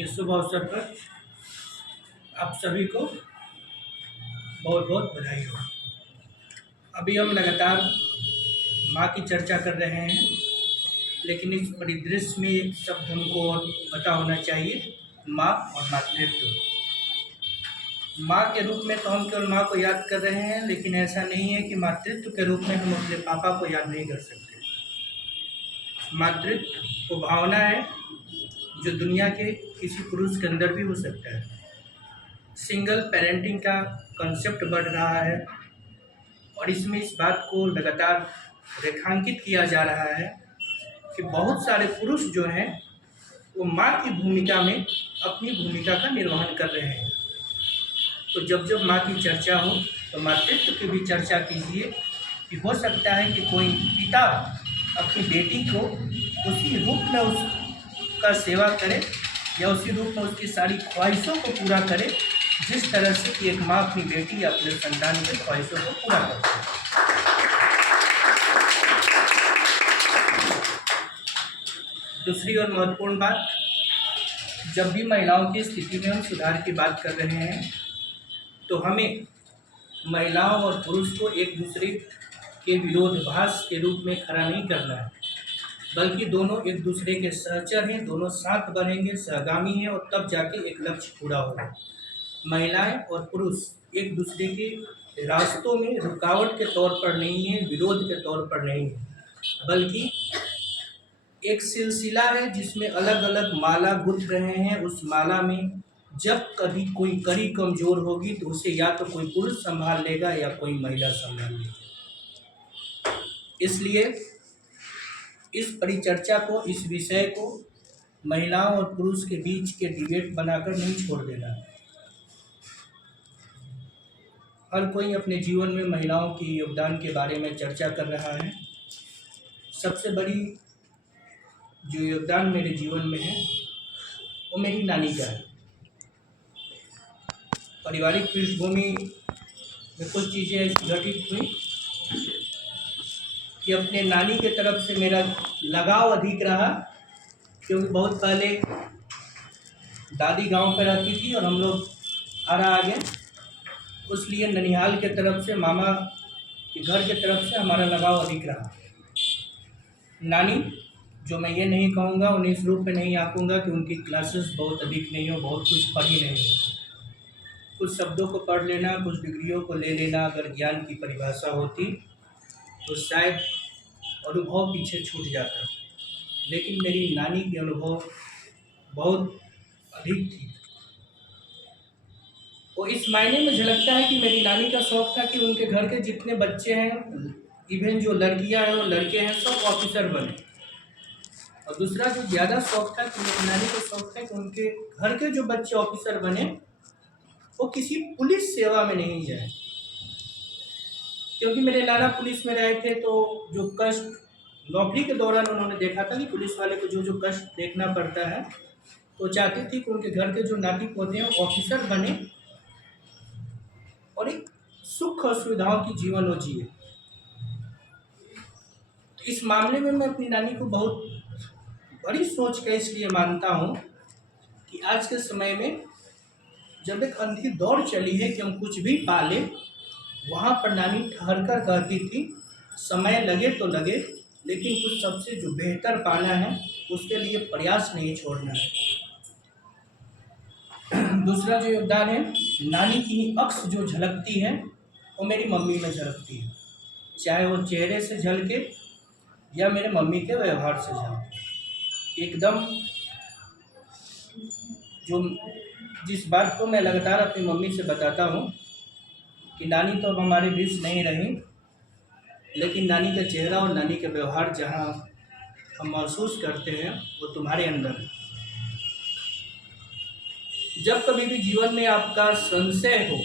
के शुभ अवसर पर आप सभी को बहुत बहुत बधाई हो। अभी हम लगातार माँ की चर्चा कर रहे हैं, लेकिन इस परिदृश्य में एक शब्द हमको और पता होना चाहिए, माँ और मातृत्व। माँ के रूप में तो हम केवल माँ को याद कर रहे हैं, लेकिन ऐसा नहीं है कि मातृत्व के रूप में हम अपने पापा को याद नहीं कर सकते। मातृत्व वो भावना है जो दुनिया के किसी पुरुष के अंदर भी हो सकता है। सिंगल पेरेंटिंग का कंसेप्ट बढ़ रहा है और इसमें इस बात को लगातार रेखांकित किया जा रहा है कि बहुत सारे पुरुष जो हैं वो माँ की भूमिका में अपनी भूमिका का निर्वहन कर रहे हैं। तो जब जब माँ की चर्चा हो तो मातृत्व की भी चर्चा कीजिए कि हो सकता है कि कोई पिता अपनी बेटी को उसी रूप में उसका सेवा करे या उसी रूप में उसकी सारी ख्वाहिशों को पूरा करे जिस तरह से कि एक माँ अपनी बेटी या अपने संतान की ख्वाहिशों को पूरा करती है। दूसरी और महत्वपूर्ण बात, जब भी महिलाओं की स्थिति में हम सुधार की बात कर रहे हैं तो हमें महिलाओं और पुरुष को एक दूसरे के विरोधाभास के रूप में खड़ा नहीं करना है, बल्कि दोनों एक दूसरे के सहचर हैं, दोनों साथ बनेंगे, सहगामी हैं और तब जाके एक लक्ष्य पूरा होगा। महिलाएं और पुरुष एक दूसरे के रास्तों में रुकावट के तौर पर नहीं है, विरोध के तौर पर नहीं है, बल्कि एक सिलसिला है जिसमें अलग अलग माला गुंथ रहे हैं। उस माला में जब कभी कोई कड़ी कमजोर होगी तो उसे या तो कोई पुरुष संभाल लेगा या कोई महिला संभाल लेगी। इसलिए इस परिचर्चा को, इस विषय को महिलाओं और पुरुष के बीच के डिबेट बनाकर नहीं छोड़ देना। हर कोई अपने जीवन में महिलाओं के योगदान के बारे में चर्चा कर रहा है। सबसे बड़ी जो योगदान मेरे जीवन में है वो मेरी नानी का है। पारिवारिक पृष्ठभूमि में कुछ चीज़ें ऐसी घटित हुई कि अपने नानी के तरफ से मेरा लगाव अधिक रहा, क्योंकि बहुत पहले दादी गांव पर रहती थी और हम लोग आ गए, इसलिए ननिहाल के तरफ से, मामा के घर के तरफ से हमारा लगाव अधिक रहा। नानी, जो मैं ये नहीं कहूँगा, उन्हें इस रूप में नहीं आंकूंगा कि उनकी क्लासेस बहुत अधिक नहीं हो, बहुत कुछ पढ़ी नहीं हो। कुछ शब्दों को पढ़ लेना, कुछ डिग्रियों को ले लेना अगर ज्ञान की परिभाषा होती तो शायद अनुभव पीछे छूट जाता, लेकिन मेरी नानी की अनुभव बहुत अधिक थी। वो इस मायने में झलकता है कि मेरी नानी का शौक था कि उनके घर के जितने बच्चे हैं, इवन जो लड़कियां हैं और लड़के हैं, सब ऑफिसर बने। और दूसरा जो ज़्यादा शौक था कि मेरी नानी को शौक था कि उनके घर के जो बच्चे ऑफिसर बने वो किसी पुलिस सेवा में नहीं जाए, क्योंकि मेरे नाना पुलिस में रहे थे तो जो कष्ट नौकरी के दौरान उन्होंने देखा था कि पुलिस वाले को जो जो कष्ट देखना पड़ता है, तो चाहती थी कि उनके घर के जो नाती पोते हैं ऑफिसर बने और एक सुख और सुविधाओं की जीवन वो जिए। तो इस मामले में मैं अपनी नानी को बहुत बड़ी सोच का इसलिए मानता हूँ कि आज के समय में जब एक अंधी दौड़ चली है कि हम कुछ भी पाले, वहाँ पर नानी ठहर कर कहती थी, समय लगे तो लगे, लेकिन कुछ सबसे जो बेहतर पाना है उसके लिए प्रयास नहीं छोड़ना है। दूसरा जो योगदान है, नानी की अक्स जो झलकती है वो मेरी मम्मी में झलकती है, चाहे वो चेहरे से झलके या मेरे मम्मी के व्यवहार से झलके। एकदम जो जिस बात को मैं लगातार अपनी मम्मी से बताता हूँ कि नानी तो अब हमारे बीच नहीं रही, लेकिन नानी का चेहरा और नानी के व्यवहार जहाँ हम महसूस करते हैं वो तुम्हारे अंदर है। जब कभी भी जीवन में आपका संशय हो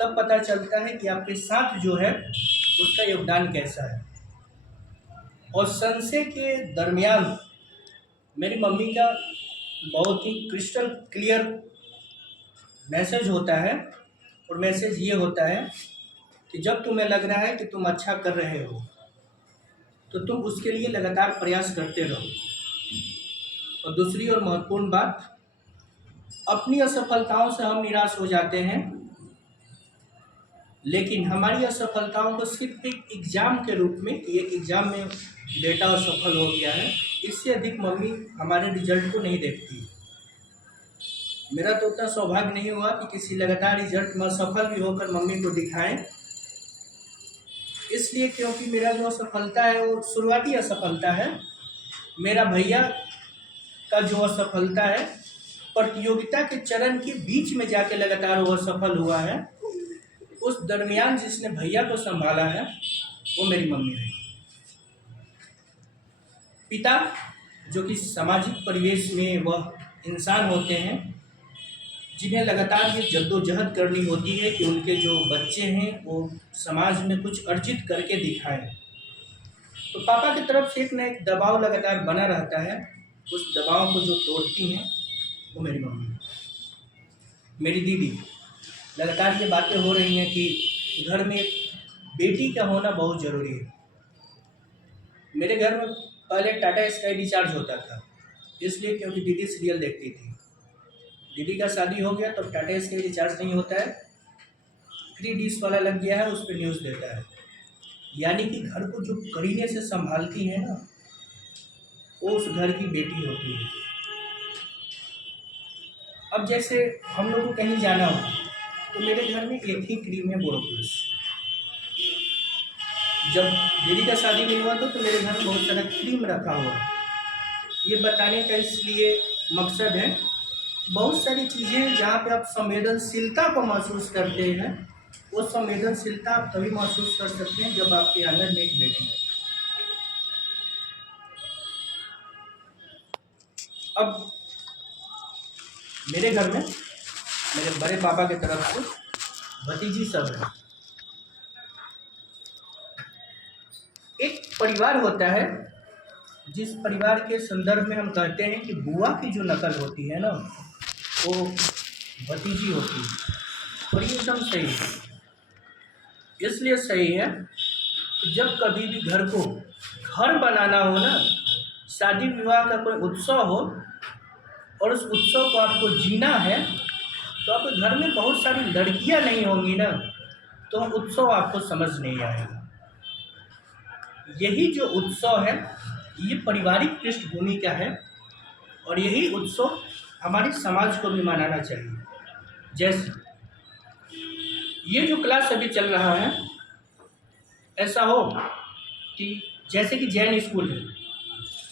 तब पता चलता है कि आपके साथ जो है उसका योगदान कैसा है। और संशय के दरमियान मेरी मम्मी का बहुत ही क्रिस्टल क्लियर मैसेज होता है, और मैसेज ये होता है कि जब तुम्हें लग रहा है कि तुम अच्छा कर रहे हो तो तुम उसके लिए लगातार प्रयास करते रहो। और दूसरी और महत्वपूर्ण बात, अपनी असफलताओं से हम निराश हो जाते हैं, लेकिन हमारी असफलताओं को सिर्फ एक एग्ज़ाम के रूप में, एक एग्ज़ाम में बेटा असफल हो गया है, इससे अधिक मम्मी हमारे रिजल्ट को नहीं देखती। मेरा तो उतना सौभाग्य नहीं हुआ कि किसी लगातार रिजल्ट में असफल भी होकर मम्मी को दिखाएं, इसलिए क्योंकि मेरा जो असफलता है वो शुरुआती असफलता है। मेरा भैया का जो असफलता है प्रतियोगिता के चरण के बीच में जाके लगातार वो असफल हुआ है। उस दरमियान जिसने भैया को संभाला है वो मेरी मम्मी है। पिता जो कि सामाजिक परिवेश में वह इंसान होते हैं जिन्हें लगातार ये जद्दोजहद करनी होती है कि उनके जो बच्चे हैं वो समाज में कुछ अर्जित करके दिखाएं। तो पापा की तरफ से एक न एक दबाव लगातार बना रहता है। उस दबाव को जो तोड़ती हैं वो मेरी मम्मी है। मेरी दीदी, लगातार ये बातें हो रही हैं कि घर में एक बेटी का होना बहुत ज़रूरी है। मेरे घर में पहले टाटा स्काई रिचार्ज होता था, इसलिए क्योंकि दीदी सीरियल देखती थी। दीदी का शादी हो गया तो टाटा स्काई रिचार्ज नहीं होता है, फ्री डिश वाला लग गया है, उस पर न्यूज़ देता है। यानी कि घर को जो करीने से संभालती है ना, वो उस घर की बेटी होती है। अब जैसे हम लोग को कहीं जाना हो तो मेरे घर में एक ही क्रीम है, बोरोप्लस। जब दीदी का शादी नहीं हुआ तो मेरे घर में बहुत सारा क्रीम रखा हुआ है। ये बताने का इसलिए मकसद है, बहुत सारी चीज़ें जहाँ पे आप संवेदनशीलता को महसूस करते हैं, वो संवेदनशीलता आप तभी महसूस कर सकते हैं जब आपके आंगन में एक बेटी हो। अब मेरे घर में मेरे बड़े पापा की तरफ से भतीजी सब है। एक परिवार होता है जिस परिवार के संदर्भ में हम कहते हैं कि बुआ की जो नकल होती है ना, वो भतीजी होती है। और ये एकदम सही है। इसलिए सही है कि जब कभी भी घर को घर बनाना हो ना, शादी विवाह का कोई उत्सव हो और उस उत्सव को आपको जीना है, तो आपके घर में बहुत सारी लड़कियां नहीं होंगी ना, तो उत्सव आपको समझ नहीं आएगा। यही जो उत्सव है ये पारिवारिक पृष्ठभूमि का है, और यही उत्सव हमारे समाज को भी मनाना चाहिए। जैसे ये जो क्लास अभी चल रहा है, ऐसा हो कि जैसे कि जैन स्कूल है,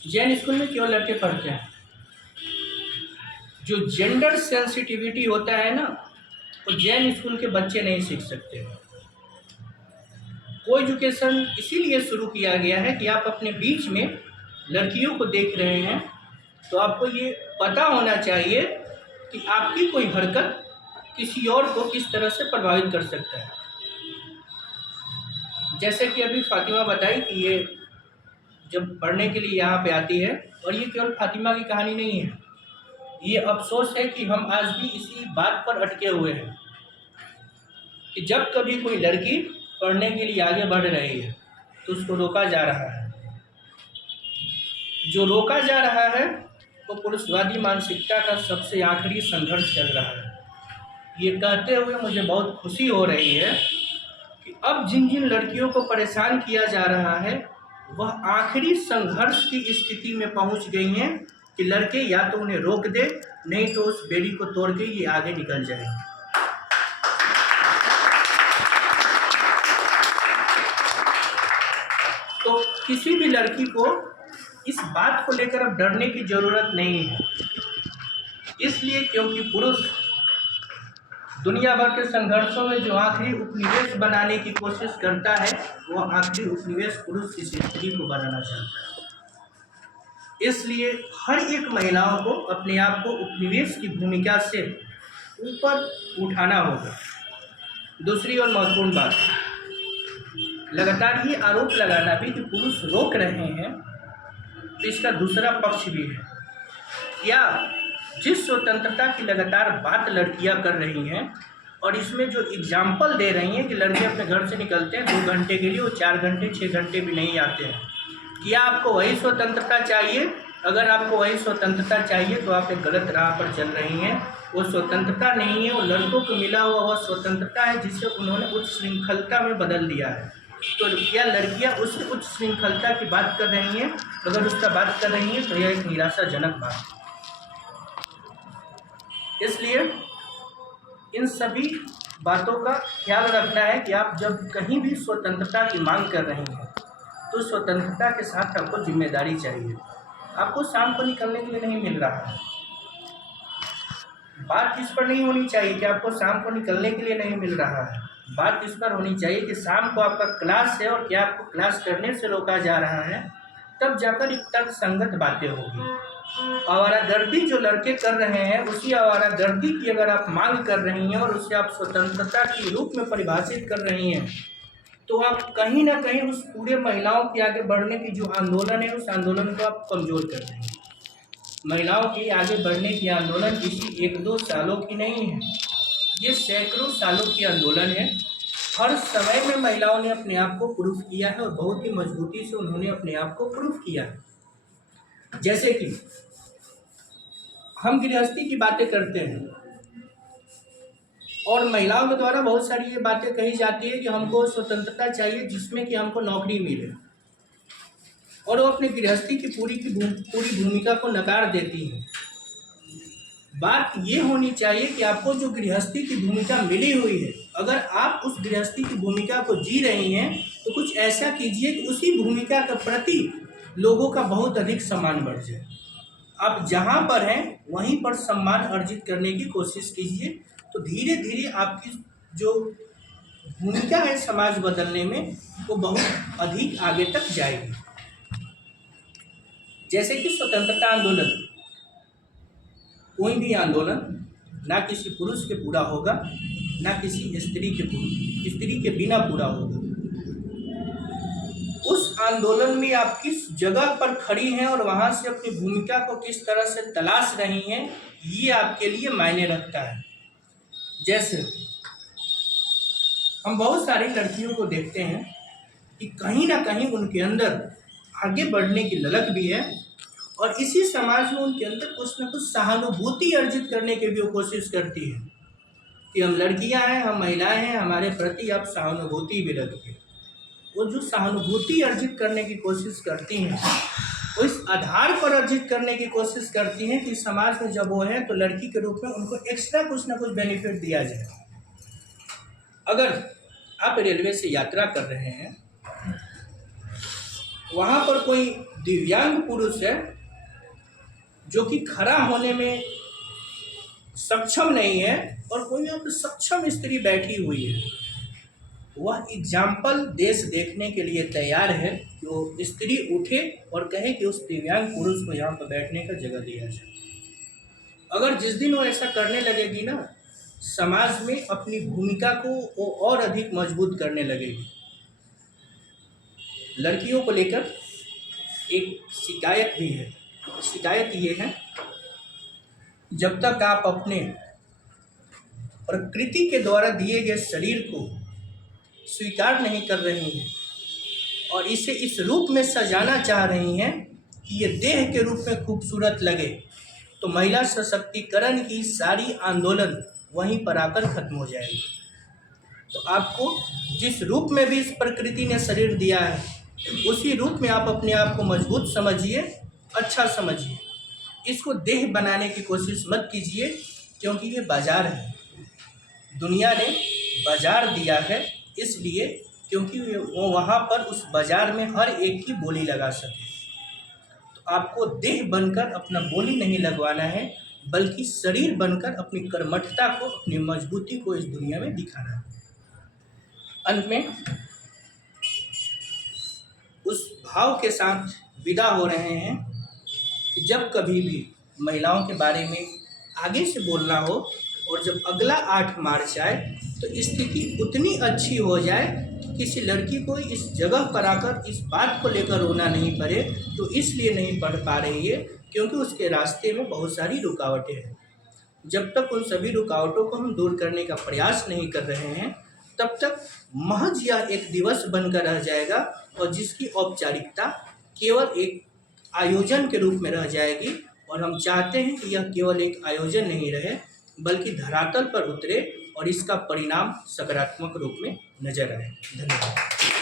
जैन स्कूल में केवल लड़के पढ़ते हैं। जो जेंडर सेंसिटिविटी होता है ना, वो जैन स्कूल के बच्चे नहीं सीख सकते। को एजुकेशन इसीलिए शुरू किया गया है कि आप अपने बीच में लड़कियों को देख रहे हैं तो आपको ये पता होना चाहिए कि आपकी कोई हरकत किसी और को किस तरह से प्रभावित कर सकता है। जैसे कि अभी फातिमा बताई कि ये जब पढ़ने के लिए यहाँ पे आती है, और ये केवल फातिमा की कहानी नहीं है, ये अफसोस है कि हम आज भी इसी बात पर अटके हुए हैं कि जब कभी कोई लड़की पढ़ने के लिए आगे बढ़ रही है तो उसको रोका जा रहा है। जो रोका जा रहा है वो पुरुषवादी मानसिकता का सबसे आखिरी संघर्ष चल रहा है। ये कहते हुए मुझे बहुत खुशी हो रही है कि अब जिन जिन लड़कियों को परेशान किया जा रहा है वह आखिरी संघर्ष की स्थिति में पहुंच गई हैं कि लड़के या तो उन्हें रोक दे, नहीं तो उस बेड़ी को तोड़ के ये आगे निकल जाएंगे। तो किसी भी लड़की को इस बात को लेकर अब डरने की ज़रूरत नहीं है, इसलिए क्योंकि पुरुष दुनिया भर के संघर्षों में जो आखिरी उपनिवेश बनाने की कोशिश करता है, वह आखिरी उपनिवेश पुरुष इस स्त्री को बनाना चाहता है। इसलिए हर एक महिलाओं को अपने आप को उपनिवेश की भूमिका से ऊपर उठाना होगा। दूसरी और महत्वपूर्ण बात, लगातार ये आरोप लगाना भी कि पुरुष रोक रहे हैं, तो इसका दूसरा पक्ष भी है। या जिस स्वतंत्रता की लगातार बात लड़कियां कर रही हैं और इसमें जो एग्जाम्पल दे रही हैं कि लड़के अपने घर से निकलते हैं 2 घंटे के लिए, वो 4 घंटे 6 घंटे भी नहीं आते हैं, क्या आपको वही स्वतंत्रता चाहिए अगर आपको वही स्वतंत्रता चाहिए तो आप एक गलत राह पर चल रही हैं। वो स्वतंत्रता नहीं है, वो लड़कों को मिला हुआ वह स्वतंत्रता है जिसे उन्होंने उच्च श्रृंखलता में बदल दिया है। तो क्या लड़कियां उस उच्च श्रृंखलता की बात कर रही हैं? अगर उसका बात कर रही हैं तो यह एक निराशाजनक बात है। इसलिए इन सभी बातों का ख्याल रखना है कि आप जब कहीं भी स्वतंत्रता की मांग कर रहे हैं तो स्वतंत्रता के साथ आपको जिम्मेदारी चाहिए। आपको शाम को निकलने के लिए नहीं मिल रहा है। बात इस पर नहीं होनी चाहिए कि आपको शाम को निकलने के लिए नहीं मिल रहा है। बात इस पर होनी चाहिए कि शाम को आपका क्लास है और क्या आपको क्लास करने से रोका जा रहा है, तब जाकर एक तर्कसंगत बातें होगी। आवारागर्दी जो लड़के कर रहे हैं, उसी आवारागर्दी की अगर आप मांग कर रही हैं और उसे आप स्वतंत्रता के रूप में परिभाषित कर रही हैं, तो आप कहीं ना कहीं उस पूरे महिलाओं के आगे बढ़ने की जो आंदोलन है, उस आंदोलन को आप कमज़ोर कर रहे हैं। महिलाओं के आगे बढ़ने की आंदोलन किसी 1-2 सालों की नहीं है, ये सैकड़ों सालों की आंदोलन है। हर समय में महिलाओं ने अपने आप को प्रूफ किया है और बहुत ही मजबूती से उन्होंने अपने आप को प्रूफ किया है। जैसे कि हम गृहस्थी की बातें करते हैं और महिलाओं के द्वारा बहुत सारी ये बातें कही जाती है कि हमको स्वतंत्रता चाहिए जिसमें कि हमको नौकरी मिले, और वो अपनी गृहस्थी की पूरी भूमिका को नकार देती हैं। बात ये होनी चाहिए कि आपको जो गृहस्थी की भूमिका मिली हुई है, अगर आप उस गृहस्थी की भूमिका को जी रही हैं तो कुछ ऐसा कीजिए कि उसी भूमिका के प्रति लोगों का बहुत अधिक सम्मान बढ़ जाए। आप जहाँ पर हैं वहीं पर सम्मान अर्जित करने की कोशिश कीजिए, तो धीरे धीरे आपकी जो भूमिका है समाज बदलने में वो बहुत अधिक आगे तक जाएगी। जैसे कि स्वतंत्रता आंदोलन, कोई भी आंदोलन ना किसी पुरुष के पूरा होगा, ना किसी स्त्री के बिना पूरा होगा। उस आंदोलन में आप किस जगह पर खड़ी हैं और वहां से अपनी भूमिका को किस तरह से तलाश रही हैं, ये आपके लिए मायने रखता है। जैसे हम बहुत सारी लड़कियों को देखते हैं कि कहीं ना कहीं उनके अंदर आगे बढ़ने की ललक भी है और इसी समाज में उनके अंदर कुछ न कुछ सहानुभूति अर्जित करने की भी वो कोशिश करती है कि हम लड़कियां हैं, हम महिलाएं हैं, हमारे प्रति आप सहानुभूति भी रखिए। वो जो सहानुभूति अर्जित करने की कोशिश करती हैं, वो इस आधार पर अर्जित करने की कोशिश करती हैं कि समाज में जब वो हैं तो लड़की के रूप में उनको एक्स्ट्रा कुछ ना कुछ बेनिफिट दिया जाए। अगर आप रेलवे से यात्रा कर रहे हैं, वहाँ पर कोई दिव्यांग पुरुष है जो कि खड़ा होने में सक्षम नहीं है और कोई यहाँ पर सक्षम स्त्री बैठी हुई है, वह एग्जाम्पल देश देखने के लिए तैयार है कि वो स्त्री उठे और कहे कि उस दिव्यांग पुरुष को यहाँ पर बैठने का जगह दिया जाए। अगर जिस दिन वो ऐसा करने लगेगी ना, समाज में अपनी भूमिका को वो और अधिक मजबूत करने लगेगी। लड़कियों को लेकर एक शिकायत भी है। शिकायत ये है, जब तक आप अपने प्रकृति के द्वारा दिए गए शरीर को स्वीकार नहीं कर रही हैं और इसे इस रूप में सजाना चाह रही हैं कि ये देह के रूप में खूबसूरत लगे, तो महिला सशक्तिकरण की सारी आंदोलन वहीं पर आकर खत्म हो जाएगी। तो आपको जिस रूप में भी इस प्रकृति ने शरीर दिया है, उसी रूप में आप अपने आप को मजबूत समझिए, अच्छा समझिए। इसको देह बनाने की कोशिश मत कीजिए, क्योंकि ये बाजार है। दुनिया ने बाजार दिया है इसलिए क्योंकि वो वहाँ पर उस बाजार में हर एक की बोली लगा सके। तो आपको देह बनकर अपना बोली नहीं लगवाना है, बल्कि शरीर बनकर अपनी कर्मठता को, अपनी मजबूती को इस दुनिया में दिखाना है। अंत में उस भाव के साथ विदा हो रहे हैं कि जब कभी भी महिलाओं के बारे में आगे से बोलना हो और जब अगला 8 मार्च आए तो स्थिति उतनी अच्छी हो जाए कि किसी लड़की को इस जगह पर आकर इस बात को लेकर रोना नहीं पड़े। तो इसलिए नहीं पढ़ पा रही है क्योंकि उसके रास्ते में बहुत सारी रुकावटें हैं। जब तक उन सभी रुकावटों को हम दूर करने का प्रयास नहीं कर रहे हैं, तब तक महज यह एक दिवस बनकर रह जाएगा और जिसकी औपचारिकता केवल एक आयोजन के रूप में रह जाएगी, और हम चाहते हैं कि यह केवल एक आयोजन नहीं रहे बल्कि धरातल पर उतरे और इसका परिणाम सकारात्मक रूप में नजर आए। धन्यवाद।